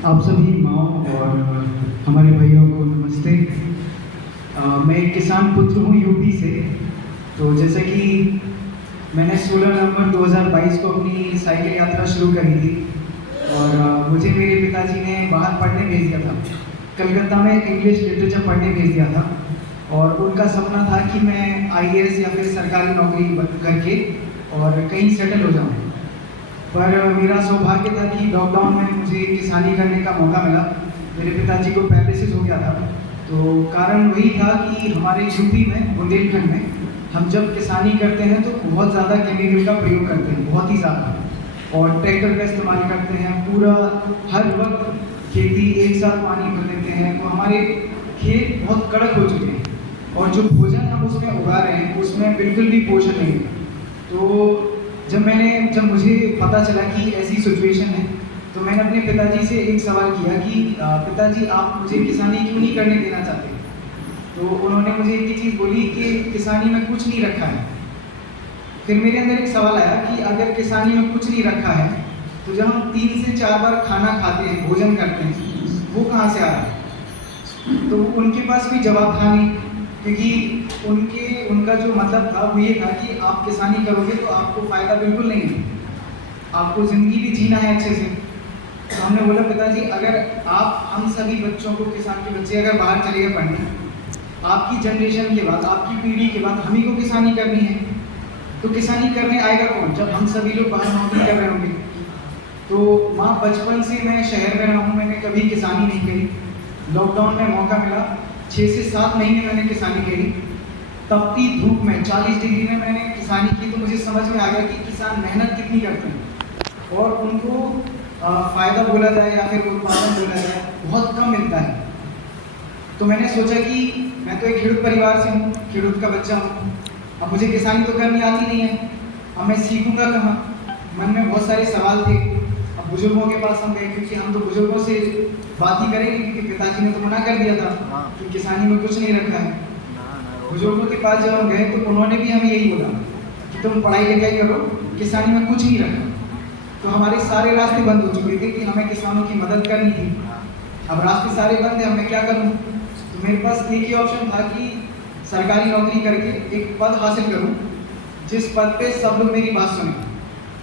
आप सभी माओ और हमारे भैया को नमस्ते। मैं एक किसान पुत्र हूँ यूपी से। तो जैसे कि मैंने 16 नवंबर 2022 को अपनी साइकिल यात्रा शुरू करी थी और मुझे मेरे पिताजी ने बाहर पढ़ने भेज दिया था। कलकत्ता में इंग्लिश लिटरेचर पढ़ने भेज दिया था और उनका सपना था कि मैं आईएएस या फिर सरकारी नौकरी करके और कहीं सेटल हो जाऊँ। पर मेरा सौभाग्य था कि लॉकडाउन में मुझे किसानी करने का मौका मिला। मेरे पिताजी को पैरालिसिस हो गया था, तो कारण वही था कि हमारे यूपी में बुंदेलखंड में हम जब किसानी करते हैं तो बहुत ज़्यादा केमिकल का प्रयोग करते हैं, बहुत ही ज़्यादा, और ट्रैक्टर का इस्तेमाल करते हैं। पूरा हर वक्त खेती एक साथ पानी भर देते हैं, तो हमारे खेत बहुत कड़क हो चुके हैं और जो भोजन हम उसमें उगा रहे हैं उसमें बिल्कुल भी पोषण नहीं है। तो जब मुझे पता चला कि ऐसी सिचुएशन है, तो मैंने अपने पिताजी से एक सवाल किया कि पिताजी आप मुझे किसानी क्यों नहीं करने देना चाहते। तो उन्होंने मुझे एक ही चीज़ बोली कि किसानी में कुछ नहीं रखा है। फिर मेरे अंदर एक सवाल आया कि अगर किसानी में कुछ नहीं रखा है तो जब हम 3 से 4 बार खाना खाते हैं, भोजन करते हैं, वो कहाँ से आ रहा है। तो उनके पास भी जवाब था नहीं, क्योंकि उनका जो मतलब था वो ये था कि आप किसानी करोगे तो आपको फ़ायदा बिल्कुल नहीं है, आपको ज़िंदगी भी जीना है अच्छे से। तो हमने बोला पिताजी अगर आप हम सभी बच्चों को, किसान के बच्चे अगर बाहर चले गए पढ़ने, आपकी जनरेशन के बाद, आपकी पीढ़ी के बाद हम ही को किसानी करनी है, तो किसानी करने आएगा कौन जब हम सभी लोग बाहर नौकरी कर रहे होंगे। तो माँ, बचपन से मैं शहर में रहा हूँ, मैंने कभी किसानी नहीं करी। लॉकडाउन में मौका मिला, 6 से 7 महीने मैंने किसानी करी। तपती धूप में 40 डिग्री में मैंने किसानी की, तो मुझे समझ में आ गया कि किसान मेहनत कितनी करते हैं और उनको फ़ायदा बोला जाए या फिर उत्पादन बोला जाए बहुत कम मिलता है। तो मैंने सोचा कि मैं तो एक खेडूत परिवार से हूँ, खेडूत का बच्चा हूँ, अब मुझे किसानी तो करनी आती नहीं है, अब मैं सीखूंगा कहाँ। मन में बहुत सारे सवाल थे। अब बुजुर्गों के पास हम गए, क्योंकि हम तो बुजुर्गों से बात ही करेंगे, क्योंकि पिताजी ने तो मना कर दिया था कि किसानी में कुछ नहीं रखा है। बुजुर्गों के पास जब हम गए तो उन्होंने भी हमें यही बोला कि तुम पढ़ाई लिखाई करो, किसानी में कुछ नहीं रखा। तो हमारे सारे रास्ते बंद हो चुके थे कि हमें किसानों की मदद करनी थी। अब रास्ते सारे बंद हैं, मैं क्या करूं। तो मेरे पास एक ही ऑप्शन था कि सरकारी नौकरी करके एक पद हासिल करूं जिस पद पे सब लोग मेरी बात सुने।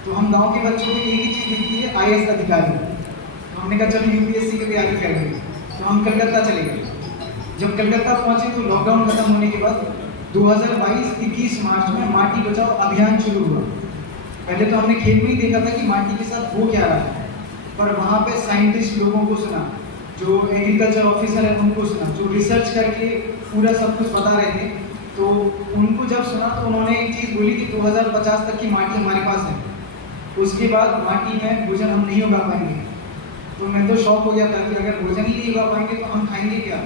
तो हम गांव के बच्चों को एक ही चीज़ दिखती है, आईएएस अधिकारी। तो हमने कहा चलो यूपीएससी की तैयारी करेंगे। तो हम कलकत्ता चले गए। जब कलकत्ता पहुंचे तो लॉकडाउन खत्म होने के बाद 2022 21 मार्च में माटी बचाओ अभियान शुरू हुआ। पहले तो हमने खेत में ही देखा था कि माटी के साथ हो क्या रहा है, पर वहाँ पे साइंटिस्ट लोगों को सुना, जो एग्रीकल्चर ऑफिसर है उनको सुना, जो रिसर्च करके पूरा सब कुछ बता रहे थे। तो उनको जब सुना तो उन्होंने एक चीज़ बोली कि 2050 तक की माटी हमारे पास है, उसके बाद माटी में भोजन हम नहीं उगा पाएंगे। तो मैं तो शॉक हो गया था कि अगर भोजन ही नहीं उगा पाएंगे तो हम खाएंगे क्या,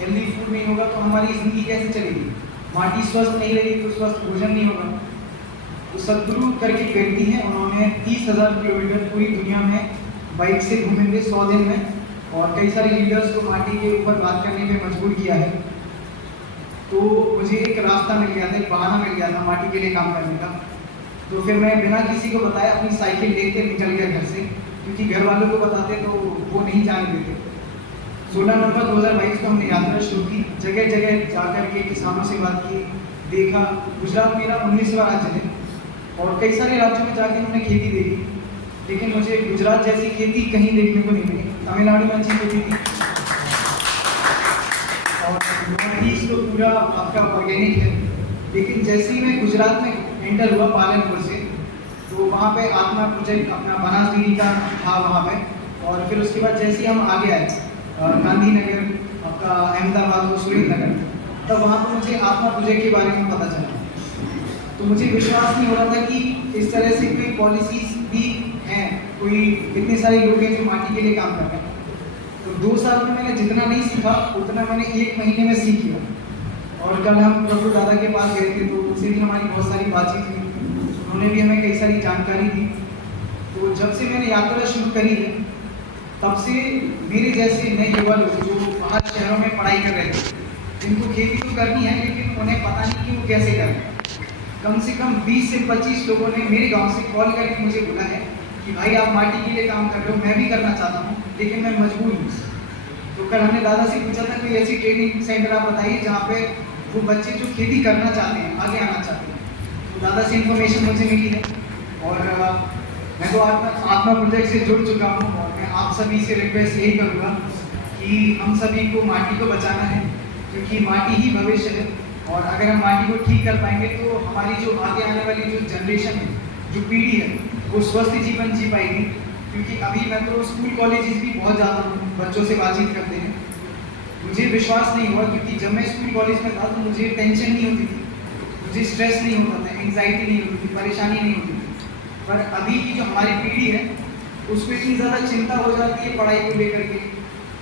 हेल्दी फूड नहीं होगा तो हमारी ज़िंदगी कैसे चलेगी। माटी स्वस्थ नहीं रहेगी तो स्वस्थ भोजन नहीं होगा। तो सदगुरु करके व्यक्ति हैं, उन्होंने 30,000 किलोमीटर पूरी दुनिया में बाइक से घूमेंगे 100 दिन में, और कई सारे लीडर्स को माटी के ऊपर बात करने पे मजबूर किया है। तो मुझे एक रास्ता मिल गया था, एक बहाना मिल गया था माटी के लिए काम करने का। तो फिर मैं बिना किसी को बताए अपनी साइकिल लेकर निकल गया घर से, क्योंकि घर वालों को बताते तो वो नहीं जाने देते। 16 नवंबर 2022 को हमने यात्रा शुरू की, जगह जगह जाकर के किसानों से बात की, देखा। गुजरात मेरा 19वां राज्य है और कई सारे राज्यों में जाके हमने खेती देखी, लेकिन मुझे गुजरात जैसी खेती कहीं देखने को नहीं मिली। तमिलनाडु में अच्छी खेती थी और नॉर्थ ईस्ट तो पूरा आपका ऑर्गेनिक है, लेकिन जैसे ही मैं गुजरात में एंटर हुआ पालनपुर से, तो वहाँ पे आत्मा प्रोजेक्ट अपना बनास डेयरी का था वहाँ पे। और फिर उसके बाद जैसे ही हम आगे आए गांधीनगर, आपका अहमदाबाद और सुरेंद्रनगर, तब वहाँ पर मुझे आत्मा प्रोजेक्ट के बारे में पता चला। तो मुझे विश्वास नहीं हो रहा था कि इस तरह से कोई पॉलिसीज भी हैं, कोई इतने सारे लोग हैं जो माटी के लिए काम कर रहे हैं। तो 2 साल में मैंने जितना नहीं सीखा उतना मैंने 1 महीने में सीख लिया। और कल हम प्रभु दादा के पास गए थे, तो उनसे भी हमारी बहुत सारी बातचीत हुई, उन्होंने भी हमें कई सारी जानकारी दी। तो जब से मैंने यात्रा शुरू करी है, तब से मेरे जैसे नए युवा लोग जो बाहर शहरों में पढ़ाई कर रहे थे, जिनको खेती तो करनी है लेकिन उन्हें पता नहीं कि वो कैसे करें, कम से कम 20 से 25 लोगों ने मेरे गांव से कॉल करके मुझे बोला है कि भाई आप माटी के लिए काम कर रहे हो, मैं भी करना चाहता हूँ, लेकिन मैं मजबूर हूँ। तो कल हमने दादा से पूछा था कोई ऐसी ट्रेनिंग सेंटर आप बताइए जहाँ पे वो बच्चे जो खेती करना चाहते हैं, आगे आना चाहते हैं। तो दादा से इन्फॉर्मेशन मुझे मिली है और मैं तो आत्मा प्रोजेक्ट से जुड़ चुका हूँ और मैं आप सभी से रिक्वेस्ट यही करूँगा कि हम सभी को माटी को बचाना है, क्योंकि माटी ही भविष्य है। और अगर हम माटी को ठीक कर पाएंगे तो हमारी जो आगे आने वाली जो जनरेशन है, जो पीढ़ी है, वो स्वस्थ जीवन जी पाएगी। क्योंकि अभी मैं तो स्कूल कॉलेजेस भी बहुत ज़्यादा बच्चों से बातचीत करते हैं, मुझे विश्वास नहीं हुआ, क्योंकि जब मैं स्कूल कॉलेज में था तो मुझे टेंशन नहीं होती थी, मुझे स्ट्रेस नहीं होता था, एंग्जाइटी नहीं होती थी, परेशानी नहीं होती थी। पर अभी की जो हमारी पीढ़ी है उसको इतनी ज़्यादा चिंता हो जाती है पढ़ाई को लेकर के,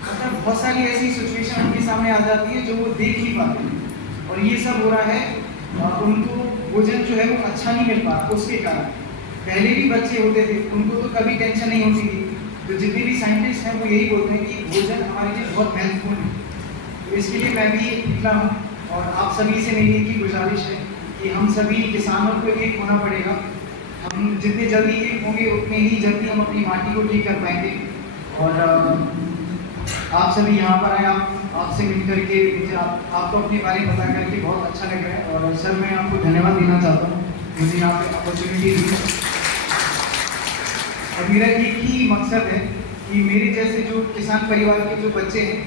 मतलब बहुत सारी ऐसी सिचुएशन उनके सामने आ जाती है जो वो देख नहीं पाते हैं। और ये सब हो रहा है उनको भोजन जो है वो अच्छा नहीं मिल पा, उसके कारण। पहले भी बच्चे होते थे, उनको तो कभी टेंशन नहीं होती थी। तो जितने भी साइंटिस्ट हैं वो यही बोलते हैं कि भोजन हमारे लिए बहुत महत्वपूर्ण है। तो इसके लिए मैं भी निकला हूँ और आप सभी से मेरी एक ही गुजारिश है कि हम सभी किसानों को एक होना पड़ेगा। हम जितने जल्दी एक होंगे उतने ही जल्दी हम अपनी माटी को ठीक कर पाएंगे। और आप सभी यहाँ पर आए, आपसे मिल करके मुझे आपको अपने बारे में बता करके बहुत अच्छा लग रहा है। और सर मैं आपको धन्यवाद देना चाहता हूँ, मुझे यहाँ पे अपॉर्चुनिटी दी। और मेरा एक ही मकसद है कि मेरे जैसे जो किसान परिवार के जो बच्चे हैं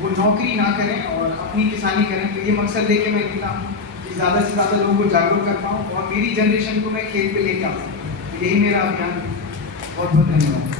वो नौकरी ना करें और अपनी किसानी करें। तो ये मकसद लेके मैं निकला हूँ कि ज़्यादा से ज़्यादा लोगों को जागरूक कर पाऊँ और मेरी जनरेशन को मैं खेत पे लेकर आऊँ। यही मेरा अभियान है। बहुत बहुत धन्यवाद।